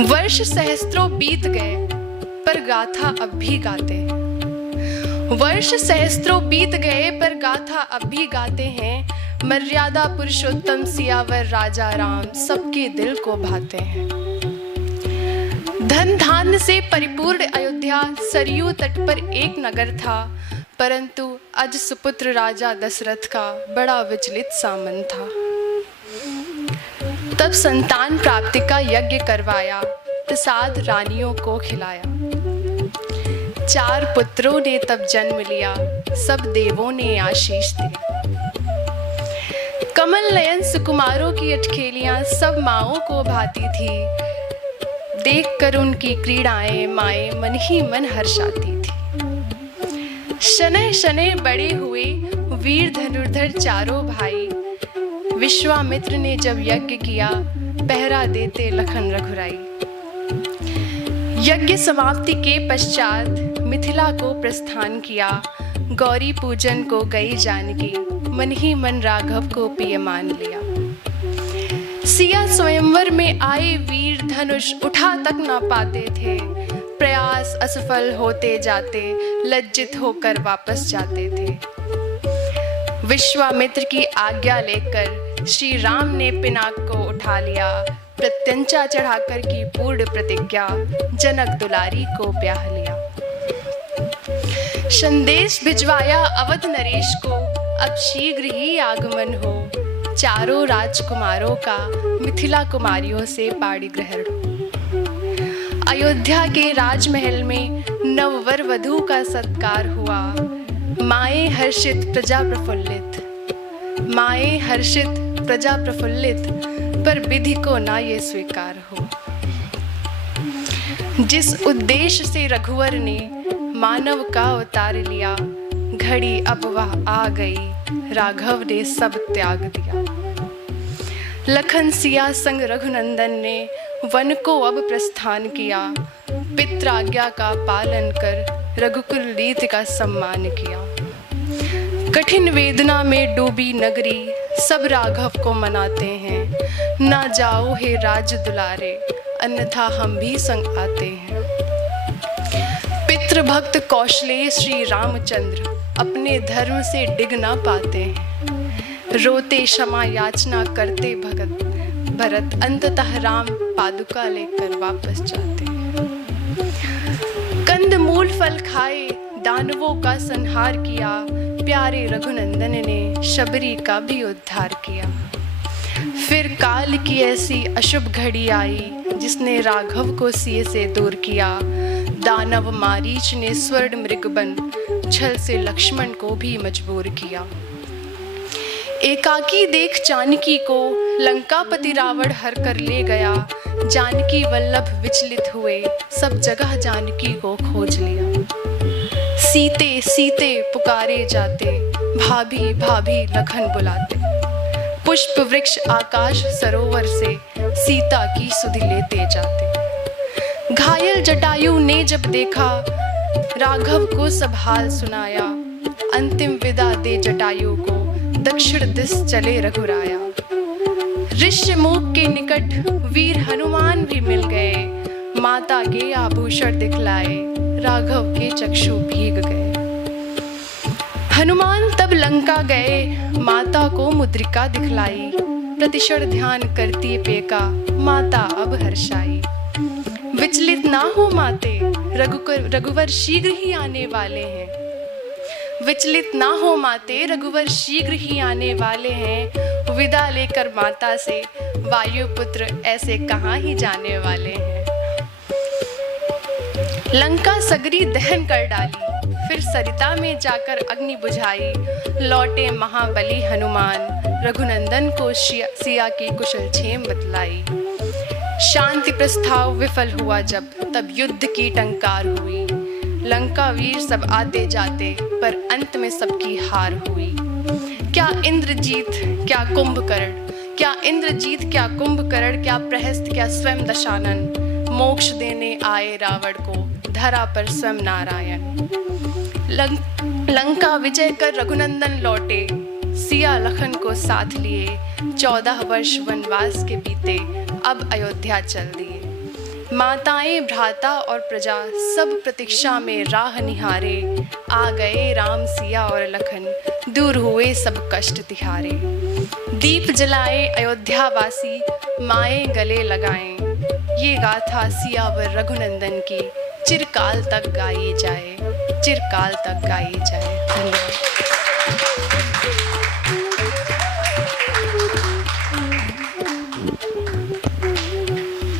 वर्ष सहस्त्रों बीत गए पर गाथा अब भी गाते हैं। वर्ष सहस्त्रों बीत गए पर गाथा अब भी गाते हैं। मर्यादा पुरुषोत्तम सियावर राजा राम सबके दिल को भाते हैं। धन धान्य से परिपूर्ण अयोध्या सरयू तट पर एक नगर था, परंतु अज सुपुत्र राजा दशरथ का बड़ा विचलित सा मन था। तब संतान प्राप्ति का यज्ञ करवाया, प्रसाद रानियों को खिलाया। 4 पुत्रों ने तब जन्म लिया, सब देवों ने आशीष दिया। कमल नयन सुकुमारों की अटखेलियां सब माओं को भाती थी। देखकर उनकी क्रीड़ाएं माएं मन ही मन हर्षाती थी। शनैः शनैः बड़े हुए वीर धनुर्धर चारों भाई। विश्वामित्र ने जब यज्ञ किया, पहरा देते लखन रघुराई। यज्ञ समाप्ति के पश्चात मिथिला को प्रस्थान किया। गौरी पूजन को गई जानकी, मन ही मन राघव को प्रिय मान लिया। सिया स्वयंवर में आए वीर धनुष उठा तक ना पाते थे। प्रयास असफल होते जाते, लज्जित होकर वापस जाते थे। विश्वामित्र की आज्ञा लेकर श्री राम ने पिनाक को उठा लिया। प्रत्यंचा चढ़ाकर की पूर्ण प्रतिज्ञा, जनक दुलारी को ब्याह लिया। संदेश भिजवाया अवध नरेश को, अब शीघ्र ही आगमन हो। चारों राजकुमारों का मिथिला कुमारियों से पाणी ग्रहण हो। अयोध्या के राजमहल में नववर वधू का सत्कार हुआ। माए हर्षित प्रजा प्रफुल्लित, माए हर्षित प्रजा प्रफुल्लित, पर विधि को ना ये स्वीकार हो। जिस उद्देश्य से रघुवर ने मानव का अवतार लिया, घड़ी अब वह आ गई, राघव ने सब त्याग दिया। लखन सिया संग रघुनंदन ने वन को अब प्रस्थान किया। पित्राज्ञा का पालन कर रघुकुल रीति का सम्मान किया। कठिन वेदना में डूबी नगरी, सब राघव को मनाते हैं। ना जाओ हे राज दुलारे, अन्यथा हम भी संग आते हैं। पितृभक्त कौशलेय श्री रामचंद्र अपने धर्म से डिग ना पाते हैं। रोते क्षमा याचना करते भरत, अंततः राम पादुका लेकर वापस जाते हैं। कंद मूल फल खाए दानवों का संहार किया। प्यारे रघुनंदन ने शबरी का भी उद्धार किया। फिर काल की ऐसी अशुभ घड़ी आई, जिसने राघव को सिए से दूर किया। दानव मारीच ने स्वर्ण मृग बन छल से लक्ष्मण को भी मजबूर किया। एकाकी देख जानकी को लंकापति रावण हर कर ले गया। जानकी वल्लभ विचलित हुए, सब जगह जानकी को खोज लिया। सीते सीते पुकारे जाते, भाभी भाभी लखन बुलाते। पुष्प वृक्ष आकाश सरोवर से सीता की सुधि लेते जाते। घायल जटायु ने जब देखा, राघव को सब हाल सुनाया। अंतिम विदा दे जटायु को, दक्षिण दिस चले रघुराया। ऋष्यमुख के निकट वीर हनुमान भी मिल गए। माता के आभूषण दिखलाए, राघव के चक्षु भीग गए। हनुमान तब लंका गए, माता को मुद्रिका दिखलाई। प्रतिक्षण ध्यान करती पेका, माता अब हर्षाई। विचलित ना हो माते, रघुवर शीघ्र ही आने वाले हैं। विचलित ना हो माते, रघुवर शीघ्र ही आने वाले हैं। विदा लेकर माता से वायुपुत्र ऐसे कहाँ ही जाने वाले हैं। लंका सगरी दहन कर डाली, फिर सरिता में जाकर अग्नि बुझाई। लौटे महाबली हनुमान, रघुनंदन को सिया की कुशल क्षेम बतलाई। शांति प्रस्ताव विफल हुआ जब, तब युद्ध की टंकार हुई। लंका वीर सब आते जाते, पर अंत में सबकी हार हुई। क्या इंद्रजीत क्या कुंभकर्ण, क्या इंद्रजीत क्या कुंभकर्ण, क्या प्रहस्त क्या स्वयं दशानन। मोक्ष देने आए रावण को, धरा पर स्वयं नारायण। लंका विजय कर रघुनंदन लौटे, सिया लखन को साथ लिए। 14 वर्ष वनवास के बीते, अब अयोध्या चल दिए। माताएं, भ्राता और प्रजा सब प्रतीक्षा में राह निहारे। आ गए राम सिया और लखन, दूर हुए सब कष्ट तिहारे। दीप जलाए अयोध्यावासी, माएँ गले लगाएं। ये गाथा सियावर रघुनंदन की चिरकाल तक गाई जाए, चिरकाल तक गाई जाए।